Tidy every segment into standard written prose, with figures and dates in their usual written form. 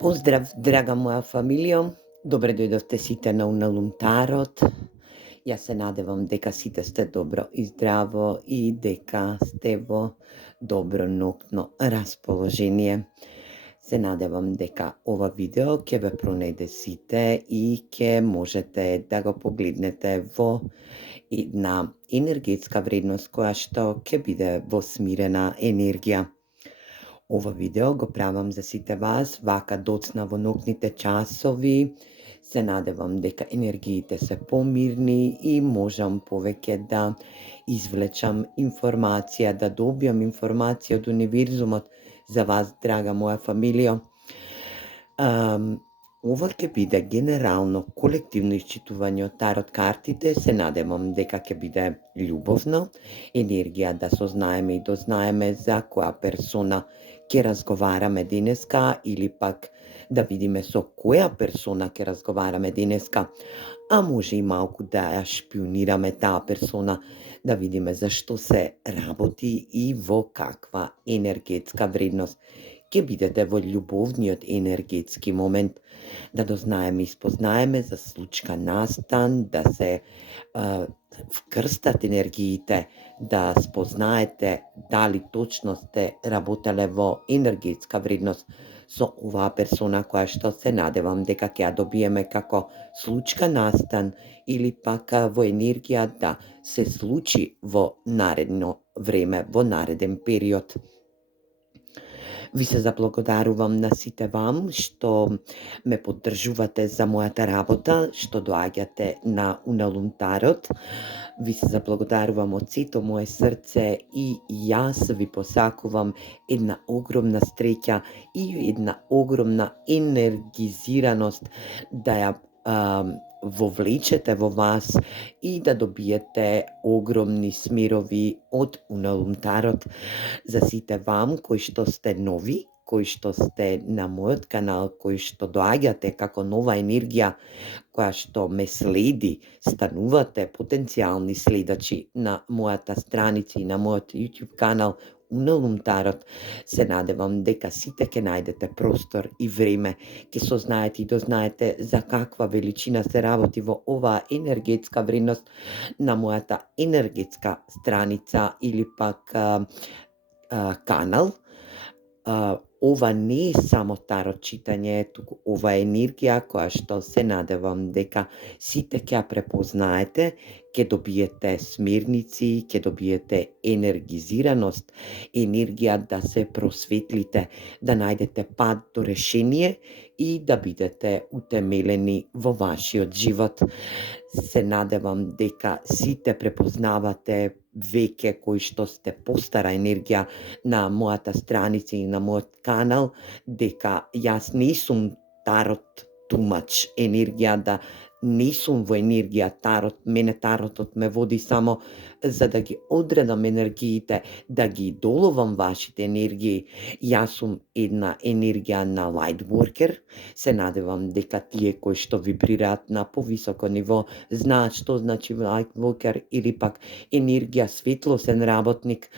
Поздрав, драга моја фамилија, добре дојдовте сите на Уналунтарот. Јас се надевам дека сите сте добро и здраво и дека сте во добро ноќно расположение. Се надевам дека ова видео ќе ве пронајде сите и ќе можете да го погледнете во една енергетска вредност која што ќе биде во смирена енергија. Ова видео го правам за сите вас, вака доцна во ноќните часови. Се надевам дека енергиите се помирни и можам повеќе да извлечам информација, да добиам информација од универзумот за вас, драга моја фамилија. Ова ќе биде генерално колективно исчитување од тарот картите. Се надевам дека ќе биде љубовно, енергија да сознаеме и дознаеме за која персона ќе разговараме денеска или пак да видиме со која персона ќе разговараме денеска, а може и малку да ја шпионираме таа персона, да видиме зашто се работи и во каква енергетска вредност ќе бидете во љубовниот енергетски момент, да дознаеме и спознаеме за случка настан, да се вкрстат енергиите, да спознаете дали точно сте работеле во енергетска вредност со оваа персона која што се надевам дека ќе ја добиеме како случка настан или пак во енергија да се случи во наредно време, во нареден период. Ви се заблагодарувам на сите вам што ме поддржувате за мојата работа, што доаѓате на Уналунтарот. Ви се заблагодарувам од сето мое срце и јас ви посакувам една огромна среќа и една огромна енергизираност да ја вовлечете во вас и да добиете огромни смирови од Уналунтарот. За сите вам кои што сте нови, кои што сте на мојот канал, кои што доаѓате како нова енергија, која што ме следи, станувате потенцијални следачи на мојата страница и на мојот YouTube канал Уналунтарот, се надевам дека сите ќе најдете простор и време, ќе сознаете и дознаете за каква величина се работи во оваа енергетска вредност на мојата енергетска страница или пак канал. Ова не е само тарот читање, туку ова е енергија која што се надевам дека сите ќе ја препознаете, ќе добиете смерници, ќе добиете енергизираност, енергија да се просветлите, да најдете пат до решение и да бидете утемелени во вашиот живот. Се надевам дека сите препознавате веќе кои што сте постара енергија на мојата страница и на мојот канал, дека јас не сум тарот тумач енергија, да не сум во енергија тарот, мене таротот ме води само за да ги одредам енергиите, да ги доловам вашите енергии. Јас сум една енергија на Lightworker. Се надевам дека тие кои што вибрираат на повисоко ниво знаат што значи Lightworker или пак енергија светлосен работник.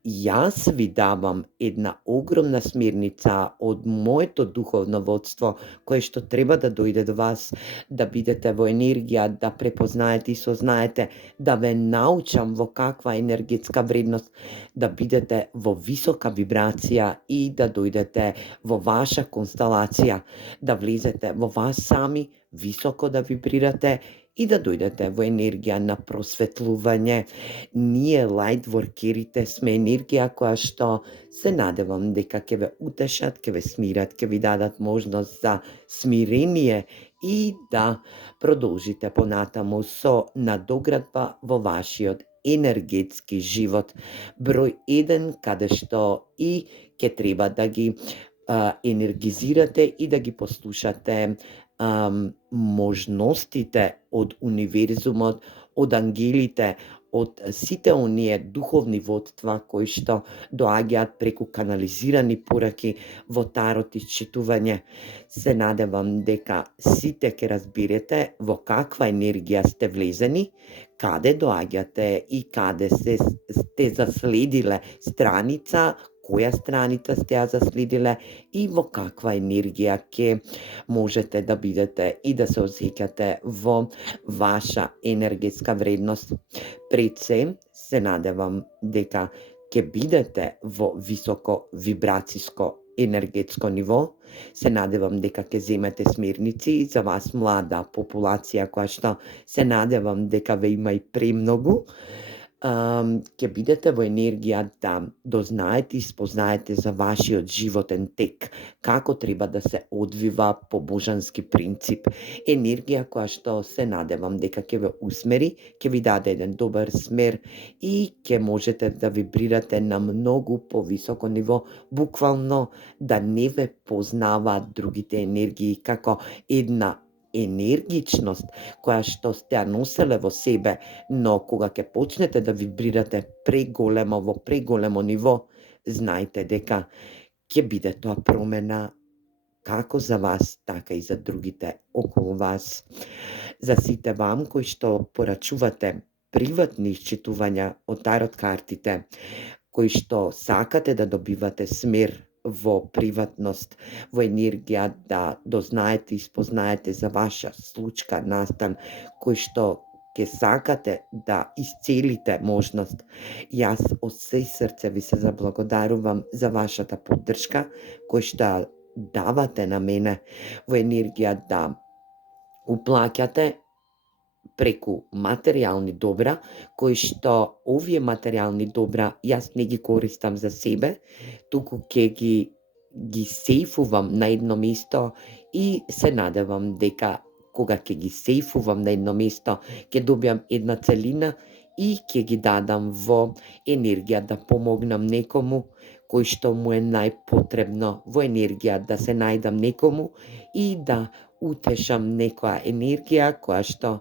Јас ви давам една огромна смирница од моето духовно водство, кое што треба да дојде до вас, да бидете во енергија, да препознаете и сознаете, да ве научам во каква енергетска вредност, да бидете во висока вибрација и да дојдете во ваша констелација, да влезете во вас сами, високо да вибрирате и да дојдете во енергија на просветлување. Ние лајтворкерите сме енергија која што се надевам дека ќе ве утешат, ќе ве смират, ќе ви дадат можност за смирение и да продолжите понатаму со надоградба во вашиот енергетски живот. Број 1 каде што и ќе треба да ги енергизирате и да ги послушате можностите од универзумот, од ангелите, од сите оние духовни водства кои што доаѓаат преку канализирани пораки во тарот исчитување. Се надевам дека сите ќе разберете во каква енергија сте влезени, каде доаѓате и каде сте заследиле страница која страница сте ја заследиле и во каква енергија ќе можете да бидете и да се осеќате во ваша енергетска вредност. Пред се надевам дека ќе бидете во високо вибрацијско енергетско ниво. Се надевам дека ќе земете смерници за вас млада популација која што се надевам дека ве има и премногу. Ќе бидете во енергија да дознаете и спознаете за вашиот животен тек, како треба да се одвива по божански принцип. Енергија која што се надевам дека ќе ве усмери, ќе ви даде еден добар смер и ќе можете да вибрирате на многу повисоко ниво, буквално да не ве познаваат другите енергии како една енергичност која што сте ја носеле во себе, но кога ќе почнете да вибрирате преголемо во преголемо ниво, знајте дека ќе биде тоа промена како за вас, така и за другите околу вас. За сите вам кои што порачувате приватни исчитувања од тарот картите, кои што сакате да добивате смер во приватност, во енергија да дознаете и спознаете за ваша случка настан, кој што ќе сакате да исцелите можност. Јас од сеј срце ви се заблагодарувам за вашата поддршка, кој што ја давате на мене во енергија да уплаќате преку материјални добра, кои што овие материјални добра јас не ги користам за себе, туку ќе ги сейфувам на едно место и се надевам дека кога ќе ги сейфувам на едно место, ќе добиам една целина и ќе ги дадам во енергија да помогнам некому кој што му е најпотребно, во енергија да се најдам некому и да утешам некоја енергија која што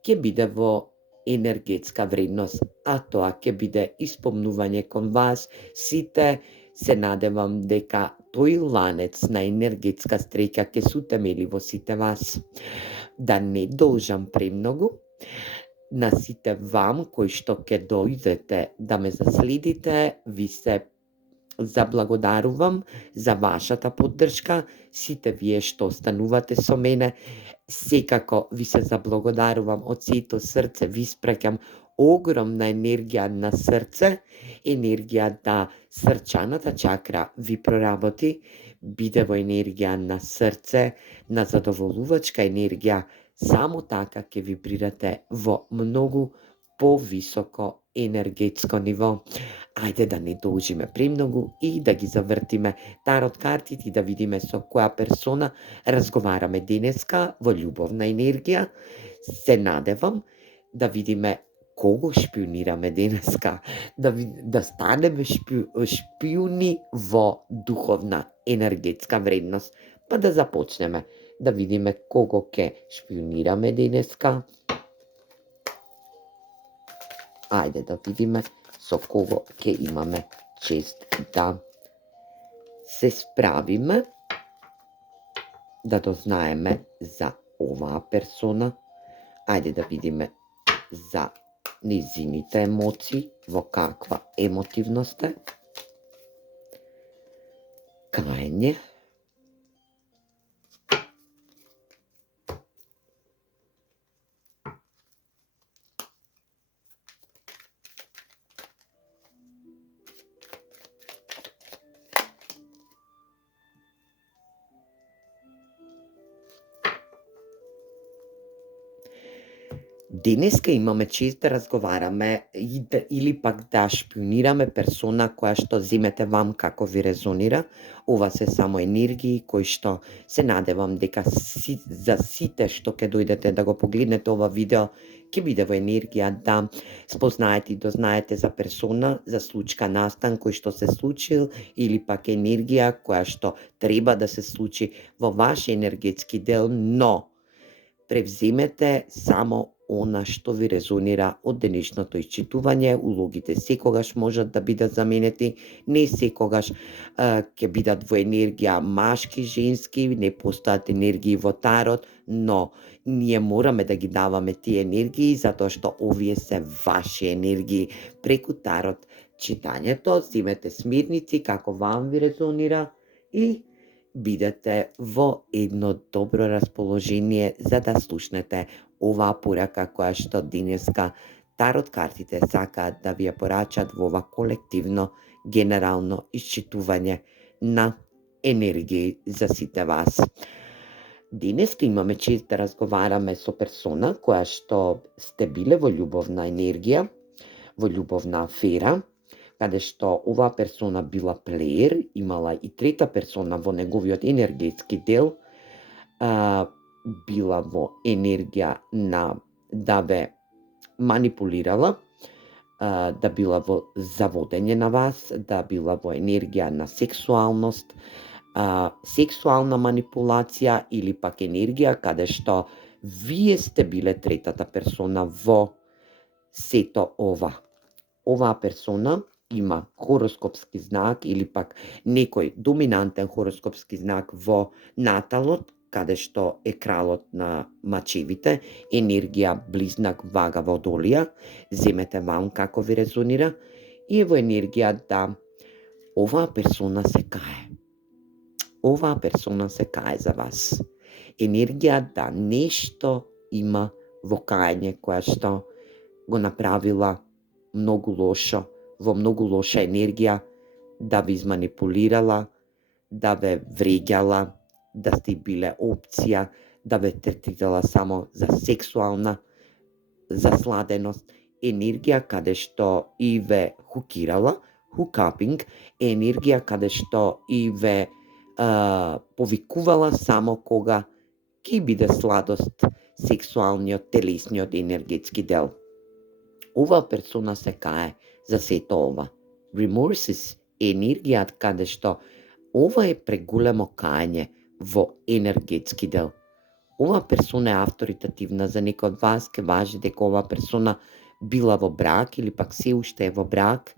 ќе биде во енергетска вредност, а тоа ќе биде исполнување кон вас сите. Се надевам дека тој ланец на енергетска среќа ќе се утемели во сите вас. Да не должам премногу, на сите вам кои што ќе дојдете да ме заследите, ви се заблагодарувам за вашата поддршка, сите вие што останувате со мене, секако ви се заблагодарувам од сето срце, ви испраќам огромна енергија на срце, енергија да срчаната чакра ви проработи, биде во енергија на срце, на задоволувачка енергија, само така ќе вибрирате во многу повисоко енергетско ниво. Ајде да не должиме премногу и да ги завртиме тарот картите и да видиме со која персона разговараме денеска во љубовна енергија. Се надевам да видиме кого шпионираме денеска, да станеме шпиони во духовна енергетска вредност. Па да започнеме да видиме кого ќе шпионираме денеска. Ајде да видиме со кого ќе имаме чест да се справиме, да дознаеме за оваа персона. Ајде да видиме за низините емоции, во каква емотивност е. Каење. Денеска имаме чест да разговараме или пак да шпионираме персона која што земете вам како ви резонира. Ова се само енергии кои што се надевам дека за сите што ќе дојдете да го погледнете ова видео, ќе биде во енергија да спознаете и дознаете за персона, за случка настан кој што се случил или пак енергија која што треба да се случи во ваш енергетски дел, но превземете само она што ви резонира од денешното исчитување. Улогите секогаш можат да бидат заменети, не секогаш ќе бидат во енергија машки, женски, не постојат енергии во тарот, но ние мораме да ги даваме тие енергии, затоа што овие се ваши енергии преку тарот. читањето, земете смирници како вам ви резонира и бидете во едно добро расположение за да слушнете оваа порака која што денеска тарот картите сакаат да ви ја порачат во ова колективно генерално исчитување на енергии за сите вас. Денеска имаме чест да разговараме со персона која што сте биле во љубовна енергија, во љубовна афера, каде што оваа персона била плеер, имала и трета персона во неговиот енергетски дел, била во енергија на да ве манипулирала, да била во заводење на вас, да била во енергија на сексуалност, сексуална манипулација или пак енергија каде што вие сте биле третата персона во сето ова. Оваа персона има хороскопски знак или пак некој доминантен хороскопски знак во наталот, каде што е кралот на мачевите, енергија близнак вага водолија, земете вам како ви резонира и е во енергија да оваа персона се кае. Оваа персона се кае за вас. Енергија да нешто има во каење која што го направила многу лошо, во многу лоша енергија, да ви изманипулирала, да ве вреѓала, да сте биле опција, да ве третирала само за сексуална засладеност, енергија каде што и ве хукирала, хукапинг, енергија каде што и ве повикувала само кога ќе биде сладост сексуалниот, телесниот енергетски дел. Оваа персона се кае за сето ова. Remorses е енергија каде што ова е преголемо каење во енергетски дел. Оваа персона е авторитативна, за некој од вас ке важи дека оваа персона била во брак или пак се уште е во брак,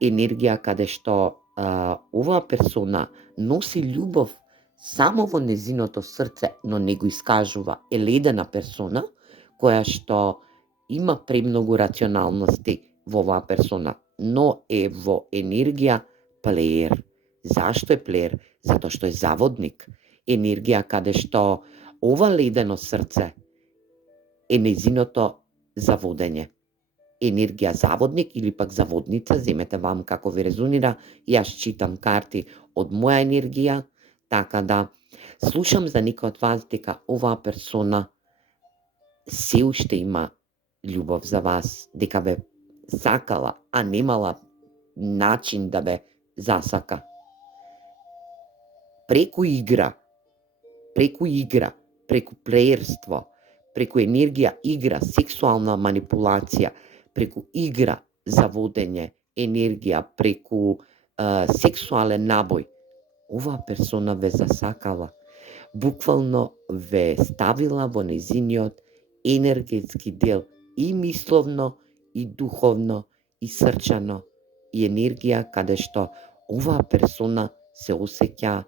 енергија каде што оваа персона носи љубов само во незиното срце, но не го искажува. Е ледена персона која што има премногу рационалности во оваа персона, но е во енергија плеер. Зашто е плеер? Затоа што е заводник. Енергија каде што ова ледено срце е незиното заводење. Енергија заводник или пак заводница, земете вам како ви резонира. Јас читам карти од моја енергија, така да слушам за некој од вас дека оваа персона се уште има љубов за вас, дека ве сакала, а немала начин да ве засака. Преку игра, преку плеерство, преку енергија игра, сексуална манипулација, преку игра заводење, енергија преку сексуален набој, оваа персона ве засакала. Буквално ве ставила во незиниот енергетски дел и мисловно, и духовно, и срчано, и енергија каде што оваа персона се осеќа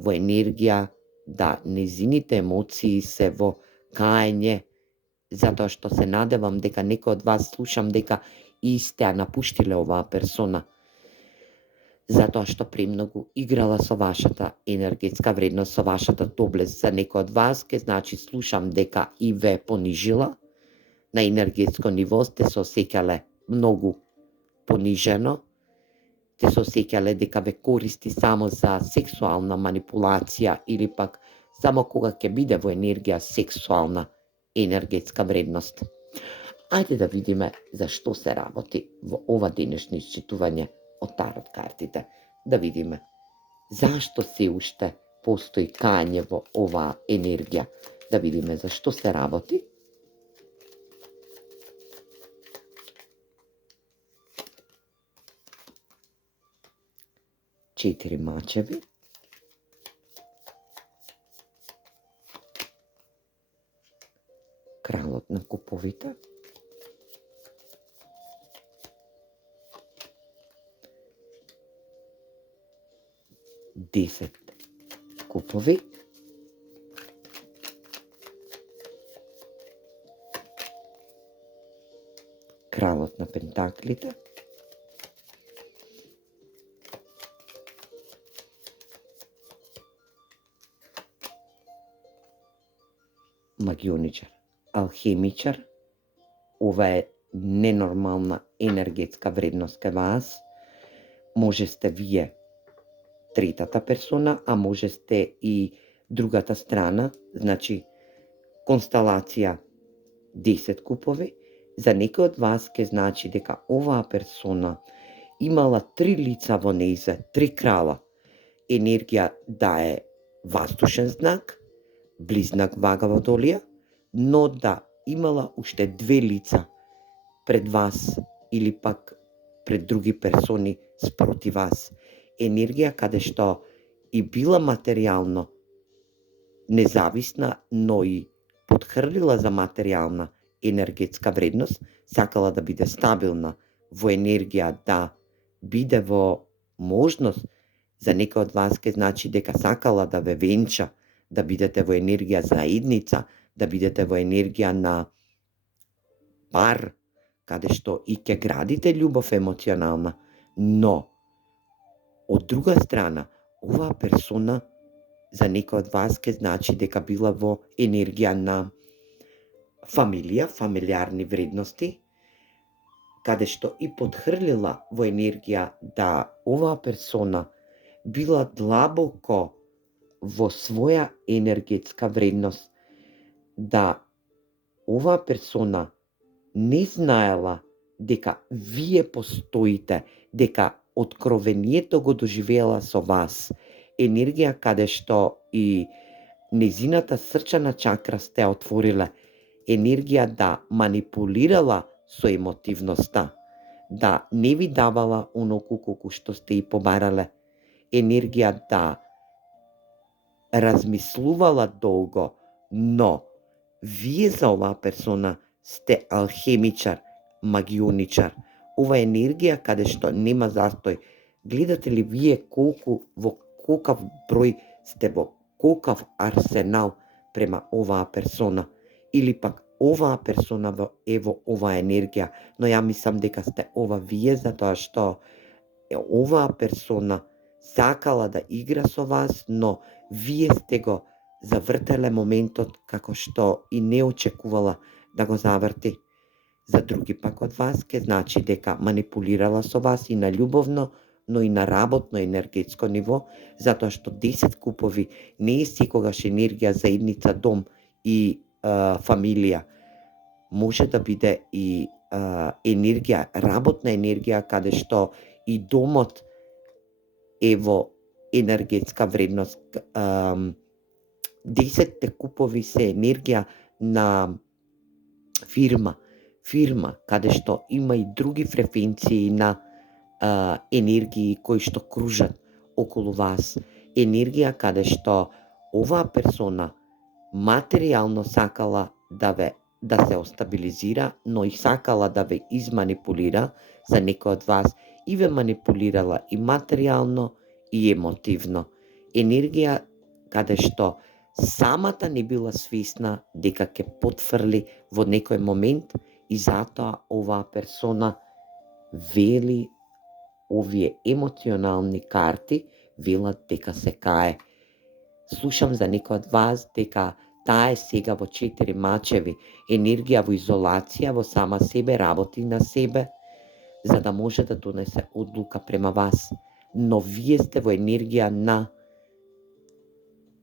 во енергија да незините емоции се во каење, затоа што се надевам дека некој од вас слушам дека и сте ја напуштиле оваа персона, затоа што премногу играла со вашата енергетска вредност, со вашата доблест. За некој од вас ке значи слушам дека и ве понижила на енергетско ниво, сте се осеќале многу понижено, сте се осеќале дека ве користи само за сексуална манипулација или пак само кога ќе биде во енергија сексуална енергетска вредност. Ајде да видиме за што се работи во ова денешно исчитување од тарот картите. Да видиме зашто се уште постои кање во оваа енергија. Да видиме за што се работи. Четири мачеви. Кралот на куповите. Десет купови. Кралот на пентаклите. магионичар, алхемичар. Ова е ненормална енергетска вредност кај вас. Може сте вие третата персона, а може сте и другата страна, значи констелација 10 купови. За некој од вас ќе значи дека оваа персона имала 3 лица во нејзе, 3 крала. Енергија да е ваздушен знак, близнак вага водолија, но да имала уште 2 лица пред вас или пак пред други персони спроти вас. Енергија каде што и била материјално независна, но и подхрлила за материјална енергетска вредност, сакала да биде стабилна во енергија, да биде во можност. За некој од вас ке значи дека сакала да ве венча, да бидете во енергија заедница, да бидете во енергија на пар, каде што и ќе градите љубов емоционална, но од друга страна, оваа персона за некој од вас ке значи дека била во енергија на фамилија, фамилиарни вредности, каде што и подхрлила во енергија да оваа персона била длабоко во своја енергетска вредност, да оваа персона не знаела дека вие постоите, дека откровението го доживеела со вас. Енергија каде што и незината срчана чакра сте отвориле. Енергија да манипулирала со емотивноста, да не ви давала оноку колку што сте и побарале. Енергија да размислувала долго, но вие за оваа персона сте алхемичар, магионичар. Ова е енергија каде што нема застој. Гледате ли вие во колкав број сте, во колкав арсенал према оваа персона, или пак оваа персона е во оваа енергија, но ја мислам дека сте ова вие, затоа што оваа персона сакала да игра со вас, но вие сте го завртеле моментот како што и не очекувала да го заврти. За други пак од вас ке значи дека манипулирала со вас и на љубовно, но и на работно енергетско ниво, затоа што 10 купови не е секогаш енергија заедница, дом и фамилија. Може да биде и енергија, работна енергија, каде што и домот е во енергетска вредност. 10 купови се енергија на фирма, каде што има и други фреквенции на енергии кои што кружат околу вас. Енергија каде што оваа персона материјално сакала да се остабилизира, но и сакала да ве изманипулира. За некој од вас и ве манипулирала и материјално и емотивно. Енергија каде што самата не била свесна дека ќе потфрли во некој момент, и затоа оваа персона вели овие емоционални карти, велат дека се кае. Слушам за некој од вас дека таа е сега во 4 мачеви, енергија во изолација, во сама себе, работи на себе, за да може да донесе одлука према вас. Но вие сте во енергија на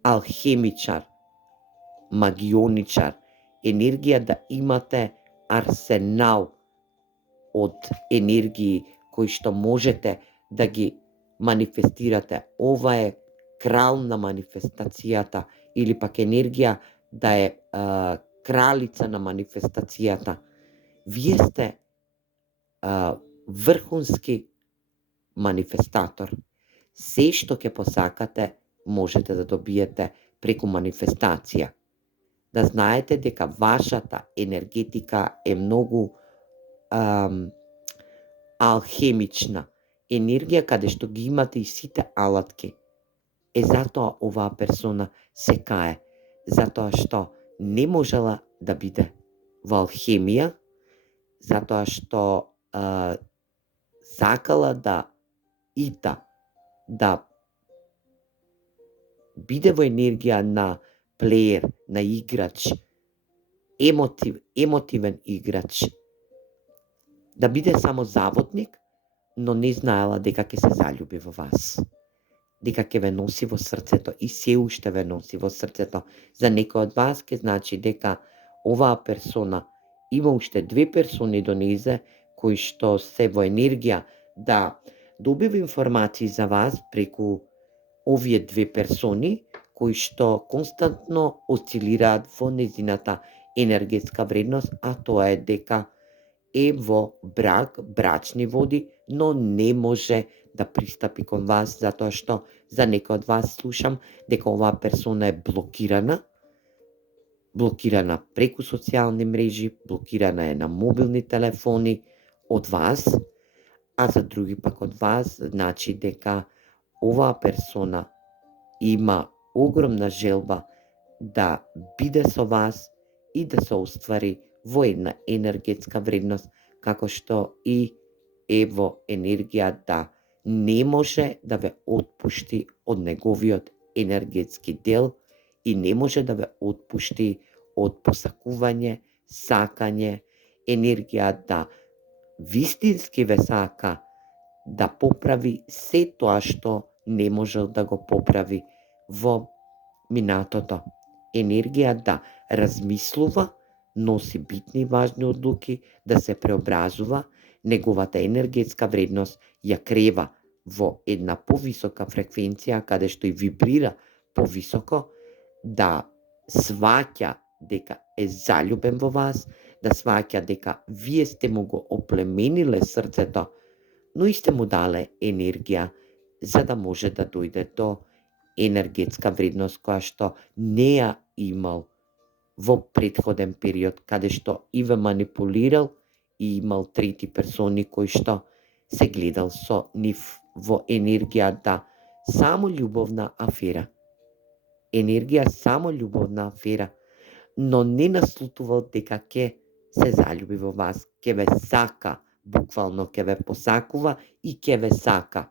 алхемичар, магионичар, енергија да имате арсенал од енергии кои што можете да ги манифестирате. Ова е крал на манифестацијата, или пак енергија да е кралица на манифестацијата. Вие сте врхунски манифестатор. Се што ќе посакате, можете да добиете преку манифестација. Да знаете дека вашата енергетика е многу алхемична. Енергија каде што ги имате и сите алатки. Затоа оваа персона се кае. Затоа што не можела да биде во алхемија, затоа што сакала да биде во енергија на плеер, на играч, емотивен играч, да биде само заводник, но не знаела дека ќе се заљуби во вас, дека ќе ве носи во срцето и се уште ве носи во срцето. За некој од вас ќе значи дека оваа персона има уште две персони до незе кои што се во енергија да добива информации за вас преку овие две персони кои што константно осцилираат во незината енергетска вредност, а тоа е дека е во брак, брачни води, но не може да пристапи кон вас, затоа што за некој од вас слушам дека оваа персона е блокирана преку социјални мрежи, блокирана е на мобилни телефони од вас, а за други пак од вас значи дека оваа персона има огромна желба да биде со вас и да се оствари во една енергетска вредност, како што и е во енергија да не може да ве отпушти од неговиот енергетски дел и не може да ве отпушти од посакување, сакање, енергија да вистински ве сака да поправи се тоа што не можел да го поправи во минатото. Енергија да размислува, носи битни и важни одлуки, да се преобразува, неговата енергетска вредност ја крева во една повисока фреквенција, каде што и вибрира повисоко, да сваќа дека е заљубен во вас, да сваќа дека вие сте му го оплемениле срцето, но и сте му дале енергија, за да може да дојде до енергетска вредност која што не ја имал во претходен период, каде што и ве манипулирал и имал трети персони кои што се гледал со нив во енергија да само љубовна афера. Енергија само љубовна афера, но не наслутувал дека ќе се заљуби во вас, ќе ве сака, буквално ќе ве посакува и ќе ве сака.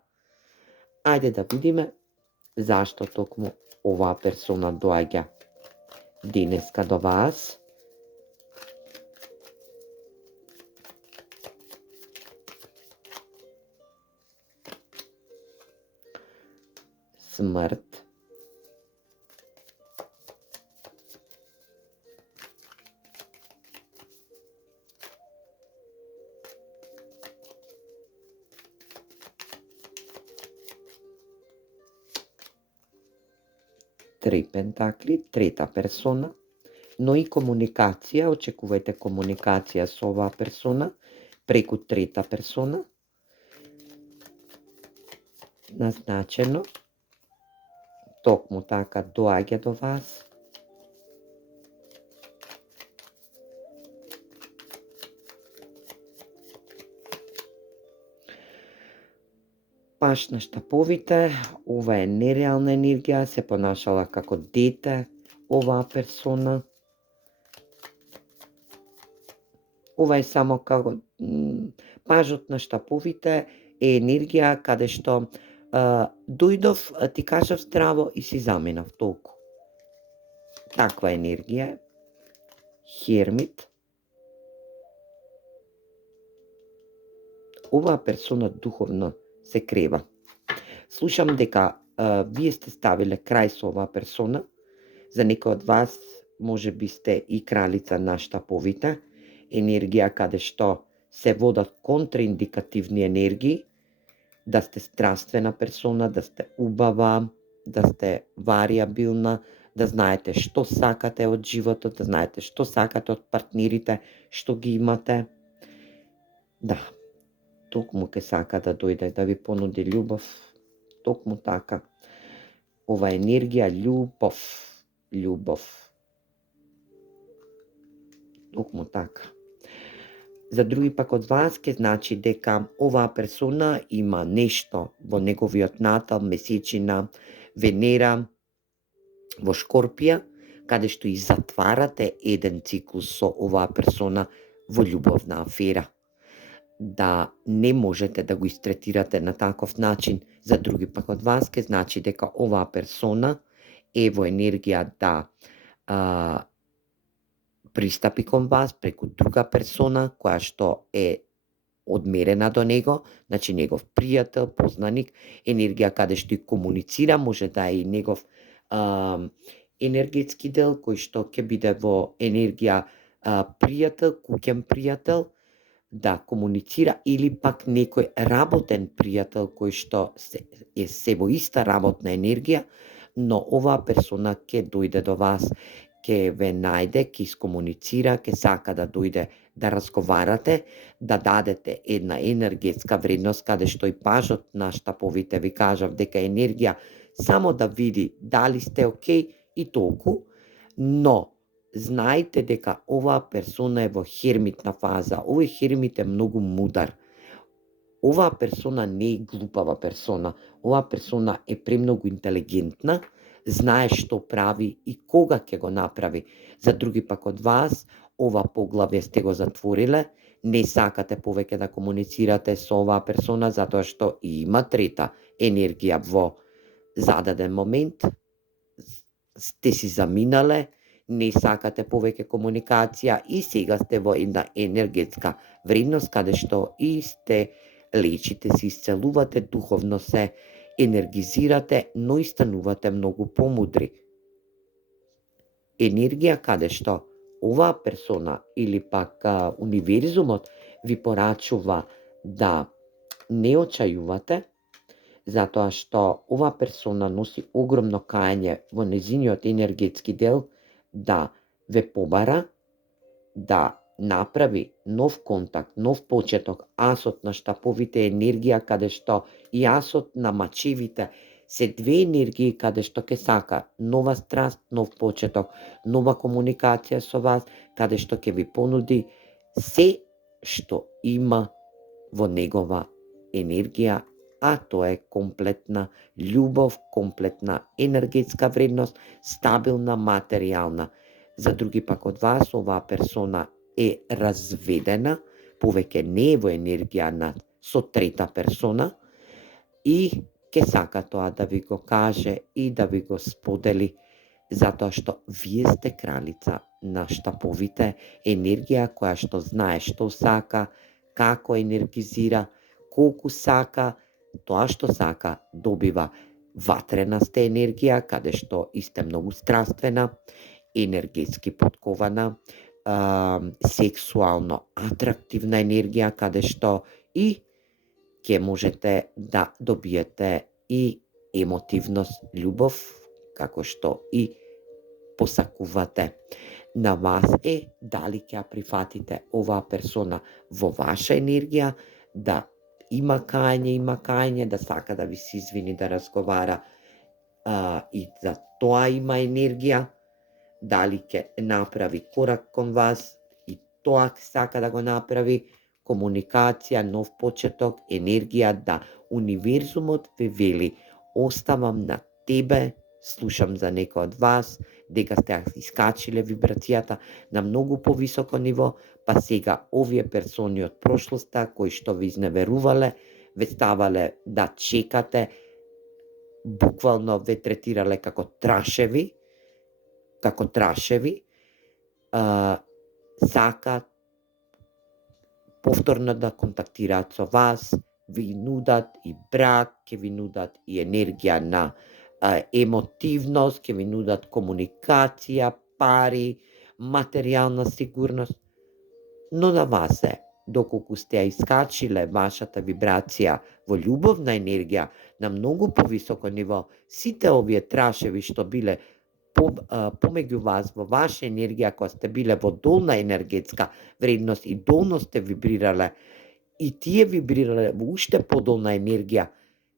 Ајде да видиме зашто токму оваа персона доаѓа денеска до вас. Смрт. Три пентакли, трета персона, но и комуникација, очекувајте комуникација со оваа персона преку трета персона, назначено, токму така доаѓа до вас. Паш на штаповите, ова е нереална енергија, се понашала како дете оваа персона. Ова е само како пажот на штаповите е енергија каде што дојдов, ти кажав здраво и си заминав толку. Таква енергија е. Хермит. Оваа персона духовно се крева. Слушам дека вие сте ставиле крај со оваа персона. За некој од вас може би сте и кралица на штаповите, енергија каде што се водат контраиндикативни енергии, да сте страствена персона, да сте убава, да сте вариабилна, да знаете што сакате од животот, да знаете што сакате од партнерите што ги имате. Да, токму ке сака да дојде да ви понуди љубов, токму така. Ова енергија љубов. Токму така. За други пак од вас ке значи дека оваа персона има нешто во неговиот натал, месечина, Венера во Шкорпија, каде што и затварате еден циклус со оваа персона во љубовна афера. Да не можете да го истретирате на таков начин. За други пак од вас ке значи дека оваа персона е во енергија да пристапи кон вас преку друга персона која што е одмерена до него, значи негов пријател, познаник, енергија каде што и комуницира, може да е и негов енергетски дел кој што ќе биде во енергија пријател, куќен пријател, да комуницира, или пак некој работен пријател кој што е се во иста работна енергија, но оваа персона ќе дојде до вас, ќе ве најде, ќе искомуницира, ќе сака да дојде да разговарате, да дадете една енергетска вредност, каде што и пажот на штаповите ви кажав дека енергија само да види дали сте окей и толку, но знаете дека оваа персона е во хермитна фаза. Овој хермит е многу мудар. Оваа персона не е глупава персона. Оваа персона е премногу интелигентна, знае што прави и кога ќе го направи. За други пак од вас, ова поглавје сте го затвориле, не сакате повеќе да комуницирате со оваа персона, затоа што и има трета енергија во зададен момент, сте си заминале, не сакате повеќе комуникација и сега сте во една енергетска вредност каде што и сте лечите, се исцелувате, духовно се енергизирате, но и станувате многу помудри. Енергија каде што оваа персона или пак универзумот ви порачува да не очајувате, затоа што оваа персона носи огромно кајање во незиниот енергетски дел, да ве побара, да направи нов контакт, нов почеток. Асот на штаповите енергија каде што и асот на мачевите се две енергии каде што ќе сака нова страст, нов почеток, нова комуникација со вас, каде што ќе ви понуди се што има во негова енергија, а тоа е комплетна љубов, комплетна енергетска вредност, стабилна, материјална. За други пак од вас, оваа персона е разведена, повеќе не е во енергија со трета персона и ќе сака тоа да ви го каже и да ви го сподели, затоа што вие сте кралица на штаповите, енергија која што знае што сака, како енергизира, колку сака, тоа што сака добива. Ватрена сте енергија, каде што и сте многу страствена, енергетски поткована, сексуално атрактивна енергија, каде што и ќе можете да добиете и емотивност, љубов, како што и посакувате. На вас е дали ќе ја прифатите оваа персона во ваша енергија, да има кајање, да сака да ви се извини, да разговара и за тоа има енергија, дали ќе направи корак кон вас и тоа сака да го направи, комуникација, нов почеток, енергија, да универзумот ве вели: оставам на тебе, слушам за некој од вас, дека сте искачиле вибрацијата на многу повисоко ниво, па сега овие персони од прошлоста кои што ви изневерувале, ве ставале да чекате, буквално ве третирале како трашеви, сакат повторно да контактираат со вас, ви нудат и брак, ќе ви нудат и енергија на емотивност, ќе ви нудат комуникација, пари, материјална сигурност, но на вас е, доколку сте ја искачиле вашата вибрација во љубовна енергија на многу повисоко ниво, сите овие трашеви што биле помеѓу вас во ваша енергија, кога сте биле во долна енергетска вредност и долно сте вибрирале, и тие вибрирале во уште подолна енергија,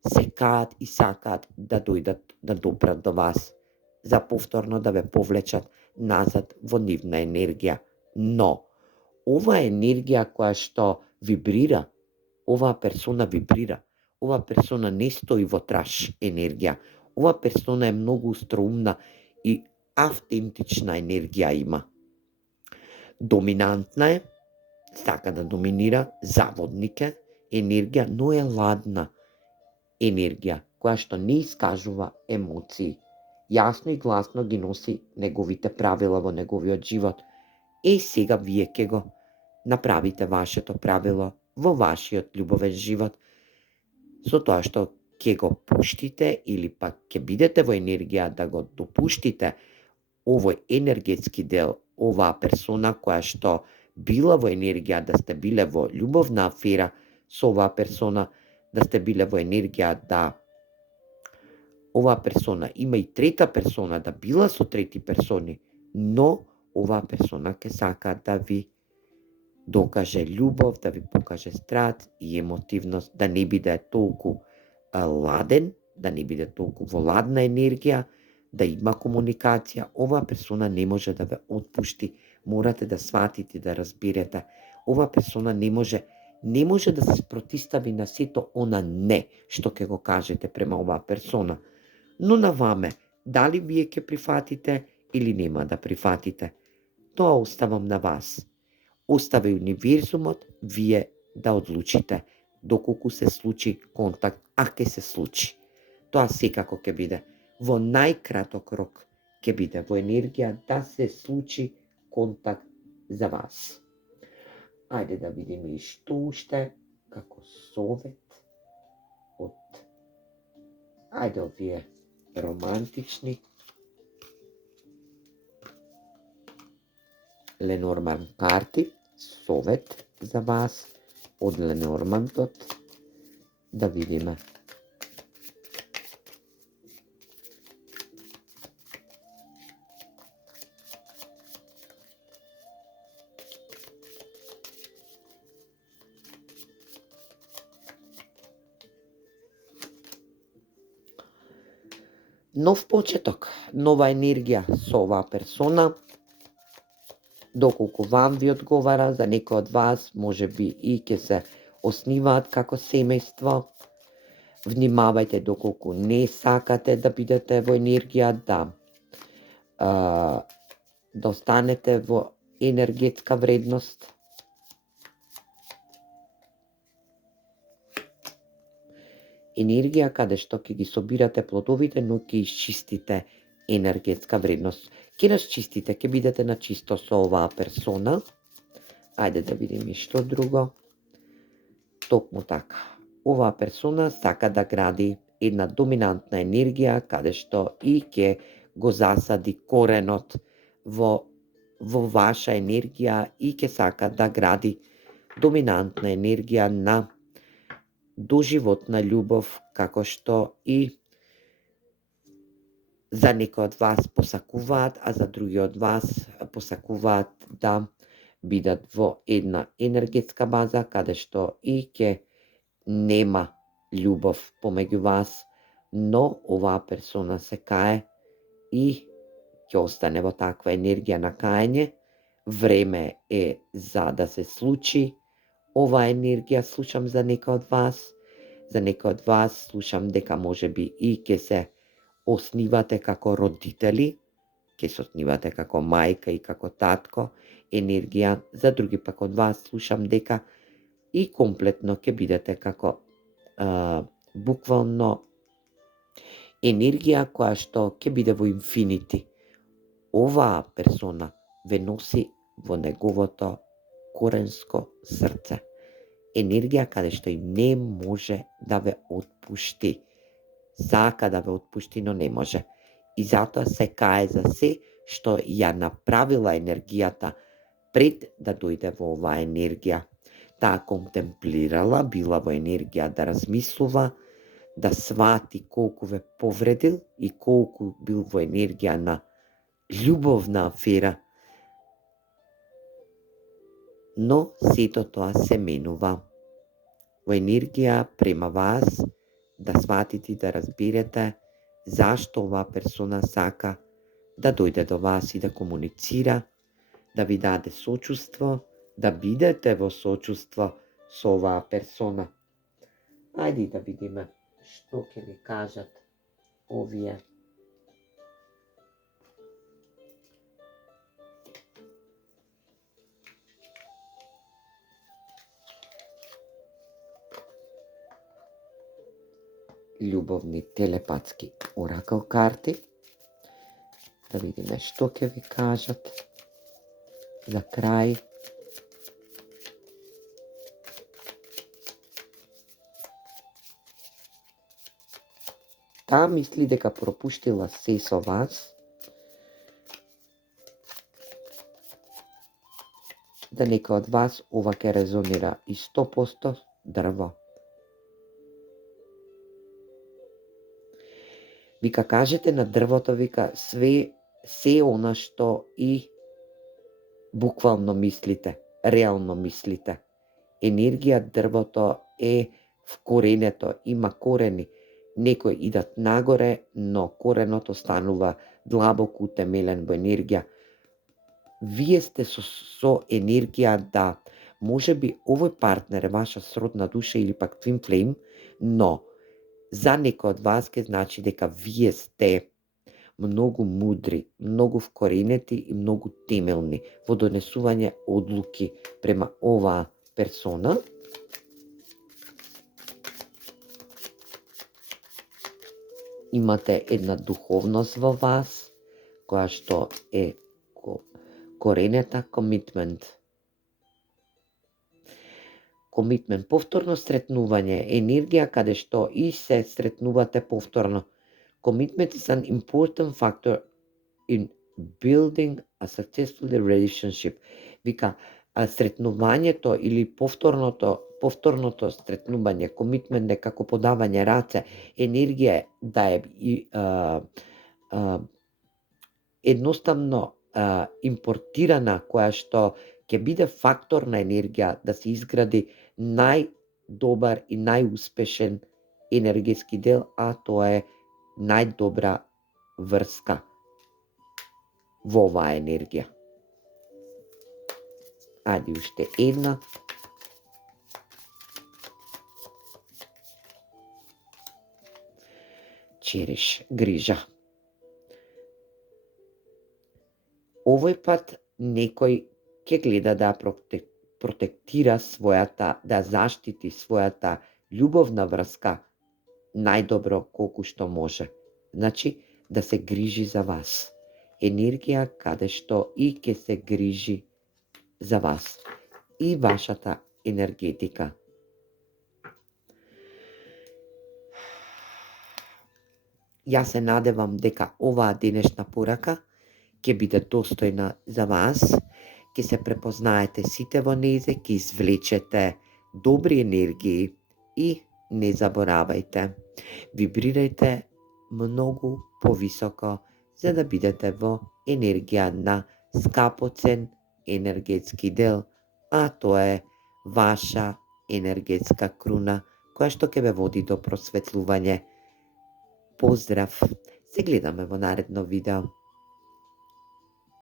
се каат и сакаат да дојдат да допрат до вас, за повторно да ве повлечат назад во нивна енергија. Но ова енергија која што вибрира, оваа персона вибрира, оваа персона не стои во траш енергија, оваа персона е многу устроумна и автентична енергија има. Доминантна е, сака да доминира, заводник е енергија, но е ладна енергија, која што не искажува емоции. Јасно и гласно ги носи неговите правила во неговиот живот. сега вие ќе го направите вашето правило во вашиот љубовен живот, со тоа што ќе го пуштите или пак ќе бидете во енергија да го допуштите овој енергетски дел, оваа персона која што била во енергија да сте биле во љубовна афера со оваа персона, да сте биле во енергија да оваа персона има и трета персона, да била со трети персони, но оваа персона ќе сака да ви докаже љубов, да ви покаже страст и емотивност, да не биде толку ладен, да не биде толку во ладна енергија, да има комуникација. Оваа персона не може да ве отпушти. Морате да сватите, да разберете. Оваа персона не може да се протистави на сето она не што ќе го кажете према оваа персона. Но на ваме, дали вие ќе прифатите или нема да прифатите, тоа оставам на вас. Остави универзумот, вие да одлучите доколку се случи контакт, а ќе се случи. Тоа секако ќе биде во најкраток рок, ќе биде во енергија да се случи контакт за вас. Ајде да видиме и што уште како совет од овие романтични Ленорман карти, совет за вас од Ленормантот, да видиме. Нов почеток, нова енергија со оваа персона, доколку вам ви одговара, за некој од вас може би и ќе се осниваат како семејство. Внимавајте доколку не сакате да бидете во енергија, да останете во енергетска вредност. Енергија каде што ќе ги собирате плодовите, но ќе исчистите енергетска вредност. Ќе расчистите, ќе бидете на чисто со оваа персона. Ајде да видиме што друго. Токму така. Оваа персона сака да гради една доминантна енергија, каде што и ќе го засади коренот во ваша енергија и ќе сака да гради доминантна енергија на доживотна љубов, како што и за некои од вас посакуваат, а за други од вас посакуваат да бидат во една енергетска база, каде што и ќе нема љубов помеѓу вас, но оваа персона се кае и ќе остане во таква енергија на каење. Време е за да се случи оваа енергија. Слушам за некој од вас. За некој од вас слушам дека можеби и ќе се оснивате како родители, ќе се оснивате како мајка и како татко, енергија. За други пак од вас слушам дека и комплетно ќе бидете како буквално енергија која што ќе биде во инфинити. Оваа персона ве носи во неговото коренско срце. Енергија каде што им не може да ве отпушти. Сака да ве отпушти, но не може. И затоа се кае за се што ја направила енергијата пред да дојде во оваа енергија. Таа контемплирала, била во енергија да размислува, да свати колку ве повредил и колку бил во енергија на љубовна афера. Но сето тоа се менува во енергија према вас, да сватите и да разберете зашто оваа персона сака да дојде до вас и да комуницира, да ви даде сочувство, да бидете во сочувство со оваа персона. Ајде да видиме што ќе ви кажат овие љубовни телепатски оракал карти. Да видиме што ќе ви кажат. За крај, таа мисли дека пропуштила се со вас, да некој од вас ова ќе резонира и 100% дрво. Вика, кажете на дрвото, вика, се она што и буквално мислите, реално мислите. Енергија дрвото е вкоренето, има корени. Некои идат нагоре, но кореното станува длабоко утемелен во енергија. Вие сте со енергија да, може би овој партнер е ваша сродна душа или пак twin flame, но за некој од вас ке значи дека вие сте многу мудри, многу вкоренети и многу темелни во донесување одлуки према оваа персона. Имате една духовност во вас, која што е коренета комитмент. Комитмент, повторно сретнување, енергија каде што и се сретнувате повторно. Commitment is an important factor in building a successful relationship. Вика, сретнувањето или повторното сретнување, комитмент е како подавање раце, енергија да е едноставно импортирана, која што ќе биде фактор на енергија да се изгради најдобар и најуспешен енергетски дел, а тоа е најдобра врска во оваа енергија. Ајде уште една. Череш, грижа. Овој пат некој ќе гледа да протектира својата, да заштити својата љубовна врска најдобро колку што може. Значи, да се грижи за вас. Енергија каде што и ќе се грижи за вас. И вашата енергетика. Јас се надевам дека оваа денешна порака ќе биде достојна за вас, ќе се препознаете сите во незе, ќе извлечете добри енергии и не заборавајте, вибрирајте многу повисоко за да бидете во енергија на скапоцен енергетски дел, а тоа е ваша енергетска круна, која што ќе ве води до просветлување. Поздрав! Се гледаме во наредно видео.